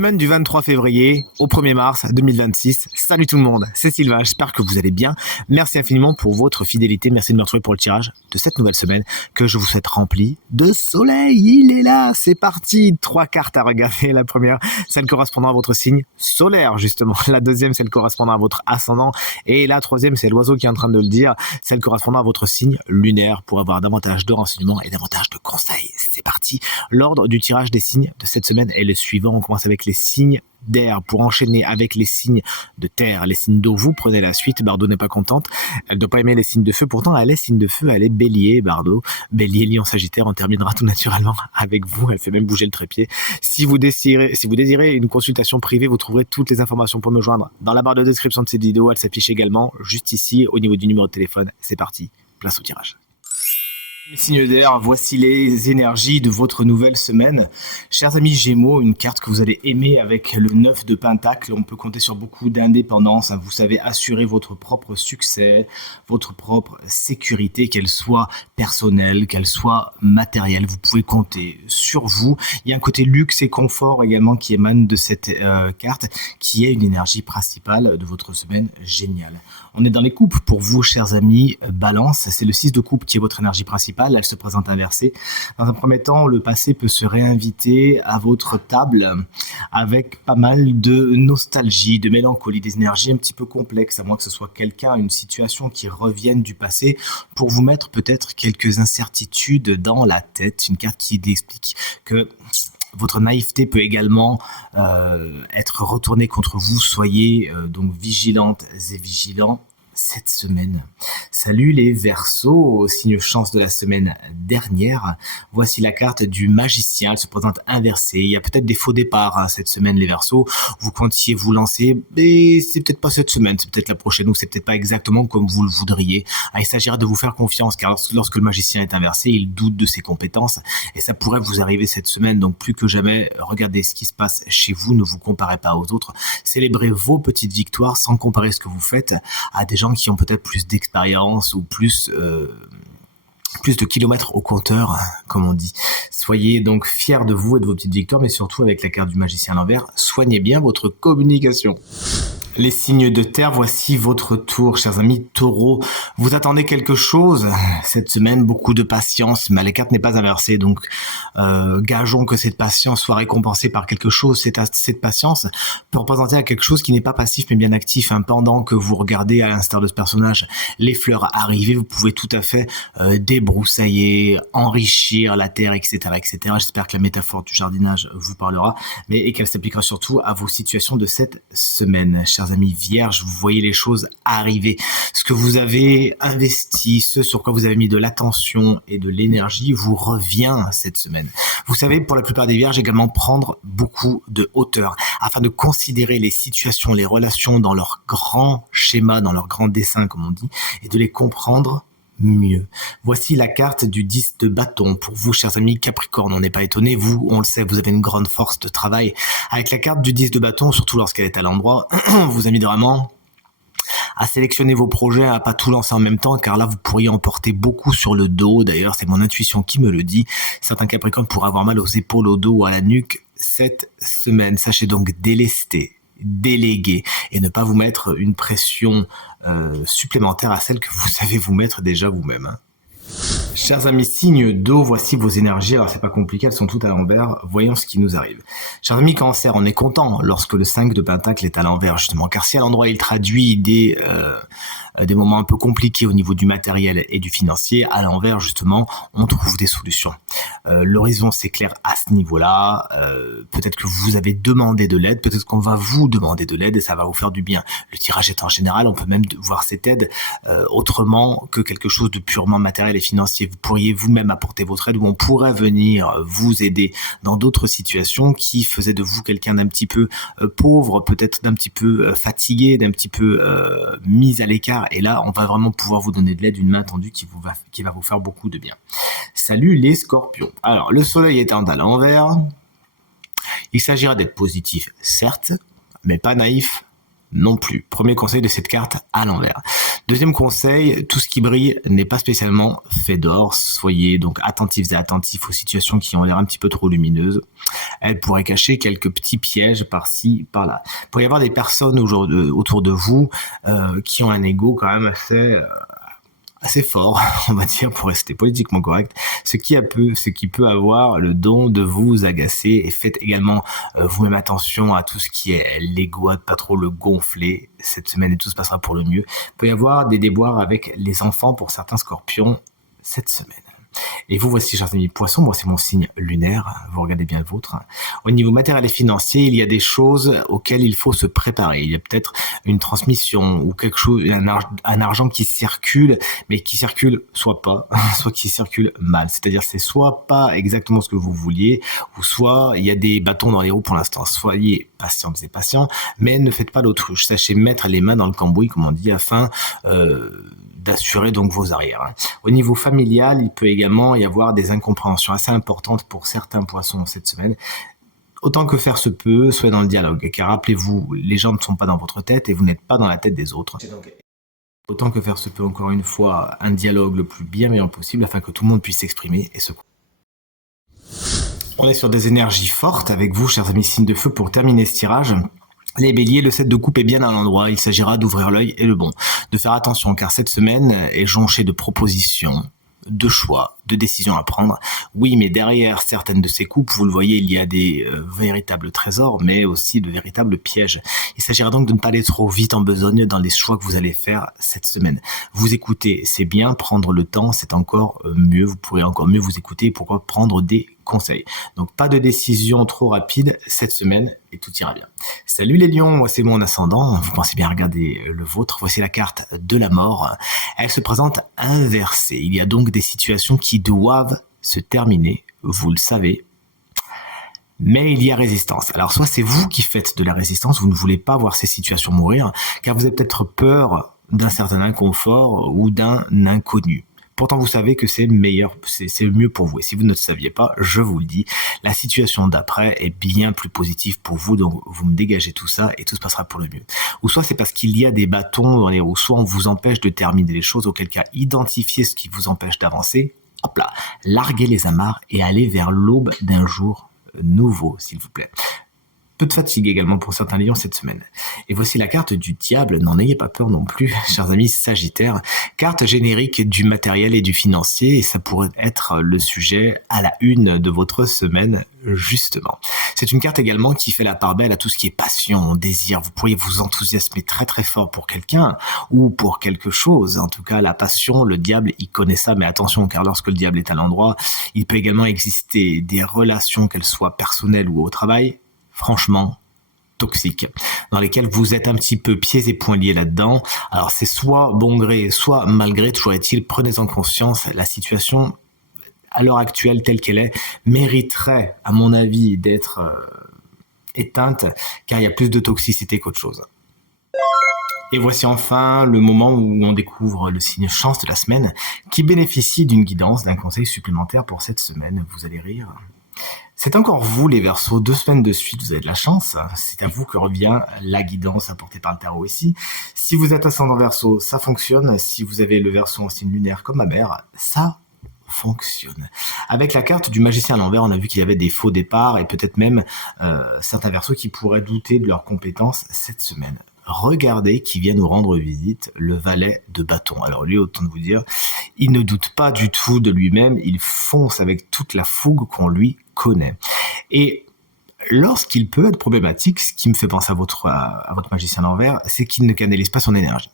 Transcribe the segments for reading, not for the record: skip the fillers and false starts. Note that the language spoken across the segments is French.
Semaine du 23 février au 1er mars 2026. Salut tout le monde, c'est Sylvain, j'espère que vous allez bien. Merci infiniment pour votre fidélité, merci de me retrouver pour le tirage de cette nouvelle semaine que je vous souhaite remplie de soleil. Il est là, c'est parti. 3 cartes à regarder. La première, celle correspondant à votre signe solaire justement. La deuxième, celle correspondant à votre ascendant. Et la troisième, c'est l'oiseau qui est en train de le dire, celle correspondant à votre signe lunaire pour avoir davantage de renseignements et davantage de conseils. C'est parti. L'ordre du tirage des signes de cette semaine est le suivant. On commence avec les signes d'air pour enchaîner avec les signes de terre, les signes d'eau. Vous prenez la suite. Bardot n'est pas contente. Elle ne doit pas aimer les signes de feu. Pourtant, elle est signe de feu. Elle est bélier, Bardot. Bélier, lion, sagittaire. On terminera tout naturellement avec vous. Elle fait même bouger le trépied. Si vous désirez une consultation privée, vous trouverez toutes les informations pour me joindre dans la barre de description de cette vidéo. Elle s'affiche également juste ici au niveau du numéro de téléphone. C'est parti. Place au tirage. Mes signes d'air, voici les énergies de votre nouvelle semaine. Chers amis Gémeaux, une carte que vous allez aimer avec le 9 de Pentacle. On peut compter sur beaucoup d'indépendance. Vous savez assurer votre propre succès, votre propre sécurité, qu'elle soit personnelle, qu'elle soit matérielle. Vous pouvez compter sur vous. Il y a un côté luxe et confort également qui émane de cette carte, qui est une énergie principale de votre semaine géniale. On est dans les coupes pour vous, chers amis Balance. C'est le 6 de coupe qui est votre énergie principale. Elle se présente inversée. Dans un premier temps, le passé peut se réinviter à votre table avec pas mal de nostalgie, de mélancolie, des énergies un petit peu complexes, à moins que ce soit quelqu'un, une situation qui revienne du passé pour vous mettre peut-être quelques incertitudes dans la tête. Une carte qui explique que votre naïveté peut également être retournée contre vous. Soyez donc vigilantes et vigilants cette semaine. Salut les Verseaux, signe chance de la semaine dernière. Voici la carte du magicien. Elle se présente inversée. Il y a peut-être des faux départs cette semaine, les Verseaux. Vous comptiez vous lancer, mais c'est peut-être pas cette semaine, c'est peut-être la prochaine, ou c'est peut-être pas exactement comme vous le voudriez. Il s'agira de vous faire confiance, car lorsque le magicien est inversé, il doute de ses compétences, et ça pourrait vous arriver cette semaine. Donc plus que jamais, regardez ce qui se passe chez vous, ne vous comparez pas aux autres. Célébrez vos petites victoires sans comparer ce que vous faites à des gens qui ont peut-être plus d'expérience ou plus de kilomètres au compteur, comme on dit. Soyez donc fiers de vous et de vos petites victoires, mais surtout avec la carte du magicien à l'envers, soignez bien votre communication. Les signes de terre, voici votre tour, chers amis Taureaux. Vous attendez quelque chose cette semaine, beaucoup de patience, mais la carte n'est pas inversée, donc gageons que cette patience soit récompensée par quelque chose. Cette patience peut représenter à quelque chose qui n'est pas passif mais bien actif. Pendant que vous regardez, à l'instar de ce personnage, les fleurs arriver, vous pouvez tout à fait débroussailler, enrichir la terre, etc., etc. J'espère que la métaphore du jardinage vous parlera, et qu'elle s'appliquera surtout à vos situations de cette semaine. Chers amis Vierges, vous voyez les choses arriver. Ce que vous avez investi, ce sur quoi vous avez mis de l'attention et de l'énergie vous revient cette semaine. Vous savez, pour la plupart des Vierges, également prendre beaucoup de hauteur afin de considérer les situations, les relations dans leur grand schéma, dans leur grand dessin, comme on dit, et de les comprendre mieux. Voici la carte du 10 de bâton. Pour vous, chers amis Capricorne, on n'est pas étonné. Vous, on le sait, vous avez une grande force de travail. Avec la carte du 10 de bâton, surtout lorsqu'elle est à l'endroit, vous invite vraiment à sélectionner vos projets, à pas tout lancer en même temps, car là, vous pourriez en porter beaucoup sur le dos. D'ailleurs, c'est mon intuition qui me le dit. Certains Capricornes pourraient avoir mal aux épaules, au dos ou à la nuque cette semaine. Sachez donc délester, déléguer et ne pas vous mettre une pression supplémentaire à celle que vous savez vous mettre déjà vous-même. Chers amis signes d'eau, voici vos énergies. Alors c'est pas compliqué, elles sont toutes à l'envers. Voyons ce qui nous arrive. Chers amis Cancer, on est content lorsque le 5 de Pentacle est à l'envers justement, car si à l'endroit il traduit des moments un peu compliqués au niveau du matériel et du financier, à l'envers justement, on trouve des solutions. L'horizon s'éclaire à ce niveau-là. Peut-être que vous avez demandé de l'aide, peut-être qu'on va vous demander de l'aide et ça va vous faire du bien. Le tirage est en général, on peut même voir cette aide autrement que quelque chose de purement matériel et financier. Vous pourriez vous-même apporter votre aide ou on pourrait venir vous aider dans d'autres situations qui faisaient de vous quelqu'un d'un petit peu pauvre, peut-être d'un petit peu fatigué, d'un petit peu mis à l'écart. Et là, on va vraiment pouvoir vous donner de l'aide, une main tendue qui va vous faire beaucoup de bien. Salut les Scorpions. Alors, le soleil étant à l'envers, il s'agira d'être positif, certes, mais pas naïf non plus. Premier conseil de cette carte à l'envers. Deuxième conseil, tout ce qui brille n'est pas spécialement fait d'or. Soyez donc attentifs et attentifs aux situations qui ont l'air un petit peu trop lumineuses. Elles pourraient cacher quelques petits pièges par-ci, par-là. Il pourrait y avoir des personnes autour de vous qui ont un ego quand même assez fort, on va dire, pour rester politiquement correct, ce qui peut avoir le don de vous agacer. Et faites également vous-même attention à tout ce qui est l'ego, à pas trop le gonfler cette semaine et tout se passera pour le mieux. Il peut y avoir des déboires avec les enfants pour certains scorpions cette semaine. Et vous voici, chers amis poissons, moi c'est mon signe lunaire, vous regardez bien le vôtre. Au niveau matériel et financier, il y a des choses auxquelles il faut se préparer. Il y a peut-être une transmission ou quelque chose, un argent qui circule, mais qui circule soit pas, soit qui circule mal. C'est-à-dire c'est soit pas exactement ce que vous vouliez, ou soit il y a des bâtons dans les roues pour l'instant. Soyez patientes et patients, mais ne faites pas l'autruche. Sachez mettre les mains dans le cambouis, comme on dit, afin d'assurer donc vos arrières. Au niveau familial, il peut également y avoir des incompréhensions assez importantes pour certains poissons cette semaine. Autant que faire se peut, soyez dans le dialogue, car rappelez-vous, les gens ne sont pas dans votre tête et vous n'êtes pas dans la tête des autres. Autant que faire se peut, encore une fois, un dialogue le plus bienveillant possible afin que tout le monde puisse s'exprimer et se... On est sur des énergies fortes avec vous, chers amis signes de feu, pour terminer ce tirage. Les béliers, le 7 de coupe est bien à l'endroit, il s'agira d'ouvrir l'œil et le bon. De faire attention car cette semaine est jonchée de propositions, de choix, de décisions à prendre. Oui, mais derrière certaines de ces coupes, vous le voyez, il y a des véritables trésors, mais aussi de véritables pièges. Il s'agira donc de ne pas aller trop vite en besogne dans les choix que vous allez faire cette semaine. Vous écoutez, c'est bien, prendre le temps, c'est encore mieux, vous pourrez encore mieux vous écouter et pourquoi prendre des conseils. Donc pas de décision trop rapide cette semaine et tout ira bien. Salut les lions, moi c'est mon ascendant, vous pensez bien regarder le vôtre. Voici la carte de la mort. Elle se présente inversée. Il y a donc des situations qui doivent se terminer, vous le savez. Mais il y a résistance. Alors soit c'est vous qui faites de la résistance, vous ne voulez pas voir ces situations mourir, car vous avez peut-être peur d'un certain inconfort ou d'un inconnu. Pourtant, vous savez que c'est meilleur, c'est mieux pour vous. Et si vous ne le saviez pas, je vous le dis, la situation d'après est bien plus positive pour vous. Donc, vous me dégagez tout ça et tout se passera pour le mieux. Ou soit c'est parce qu'il y a des bâtons dans les roues, soit on vous empêche de terminer les choses, auquel cas identifiez ce qui vous empêche d'avancer. Hop là, larguez les amarres et allez vers l'aube d'un jour nouveau, s'il vous plaît. Peu de fatigue également pour certains lions cette semaine. Et voici la carte du diable, n'en ayez pas peur non plus, chers amis sagittaires. Carte générique du matériel et du financier, et ça pourrait être le sujet à la une de votre semaine, justement. C'est une carte également qui fait la part belle à tout ce qui est passion, désir. Vous pourriez vous enthousiasmer très très fort pour quelqu'un ou pour quelque chose. En tout cas, la passion, le diable, il connaît ça, mais attention, car lorsque le diable est à l'endroit, il peut également exister des relations, qu'elles soient personnelles ou au travail, franchement toxiques, dans lesquelles vous êtes un petit peu pieds et poings liés là-dedans. Alors c'est soit bon gré, soit mal gré, toujours est-il, prenez-en conscience, la situation à l'heure actuelle telle qu'elle est mériterait, à mon avis, d'être éteinte, car il y a plus de toxicité qu'autre chose. Et voici enfin le moment où on découvre le signe chance de la semaine, qui bénéficie d'une guidance, d'un conseil supplémentaire pour cette semaine. Vous allez rire. C'est encore vous les Verseaux, 2 semaines de suite, vous avez de la chance. C'est à vous que revient la guidance apportée par le tarot ici. Si vous êtes ascendant Verseau, ça fonctionne. Si vous avez le Verseau en signe lunaire comme ma mère, ça fonctionne. Avec la carte du magicien à l'envers, on a vu qu'il y avait des faux départs et peut-être même certains Verseaux qui pourraient douter de leurs compétences cette semaine. Regardez qui vient nous rendre visite, le valet de bâton. Alors lui, autant de vous dire, il ne doute pas du tout de lui-même, il fonce avec toute la fougue qu'on lui connaît. Et lorsqu'il peut être problématique, ce qui me fait penser à votre magicien à l'envers, c'est qu'il ne canalise pas son énergie.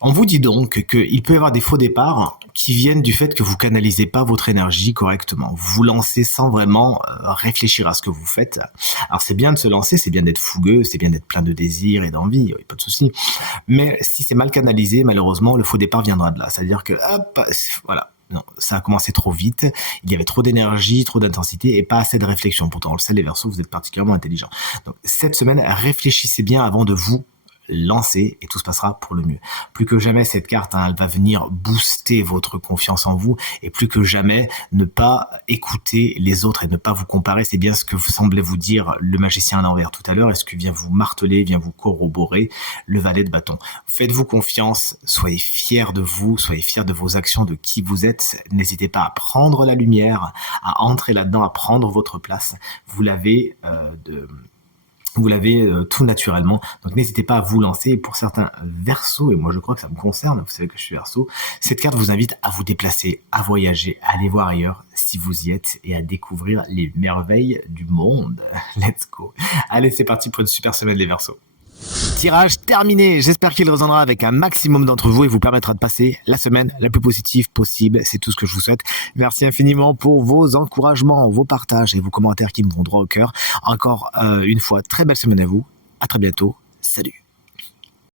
On vous dit donc qu'il peut y avoir des faux départs qui viennent du fait que vous canalisez pas votre énergie correctement. Vous vous lancez sans vraiment réfléchir à ce que vous faites. Alors c'est bien de se lancer, c'est bien d'être fougueux, c'est bien d'être plein de désirs et d'envie, pas de souci. Mais si c'est mal canalisé, malheureusement, le faux départ viendra de là. C'est-à-dire que, hop, voilà. Non, ça a commencé trop vite, il y avait trop d'énergie, trop d'intensité et pas assez de réflexion. Pourtant, on le sait, les Verseaux, vous êtes particulièrement intelligents. Donc, cette semaine, réfléchissez bien avant de vous lancez et tout se passera pour le mieux. Plus que jamais, cette carte, elle va venir booster votre confiance en vous et plus que jamais, ne pas écouter les autres et ne pas vous comparer. C'est bien ce que semblait vous dire le magicien à l'envers tout à l'heure et ce que vient vous marteler, vient vous corroborer le valet de bâton. Faites-vous confiance, soyez fiers de vous, soyez fiers de vos actions, de qui vous êtes. N'hésitez pas à prendre la lumière, à entrer là-dedans, à prendre votre place. Vous l'avez tout naturellement, donc n'hésitez pas à vous lancer. Et pour certains Verseaux, et moi je crois que ça me concerne, vous savez que je suis Verseau, cette carte vous invite à vous déplacer, à voyager, à aller voir ailleurs si vous y êtes et à découvrir les merveilles du monde. Let's go. Allez, c'est parti pour une super semaine les Verseaux. Tirage terminé, j'espère qu'il résonnera avec un maximum d'entre vous et vous permettra de passer la semaine la plus positive possible, c'est tout ce que je vous souhaite. Merci infiniment pour vos encouragements, vos partages et vos commentaires qui me vont droit au cœur. Encore une fois, très belle semaine à vous, à très bientôt, salut.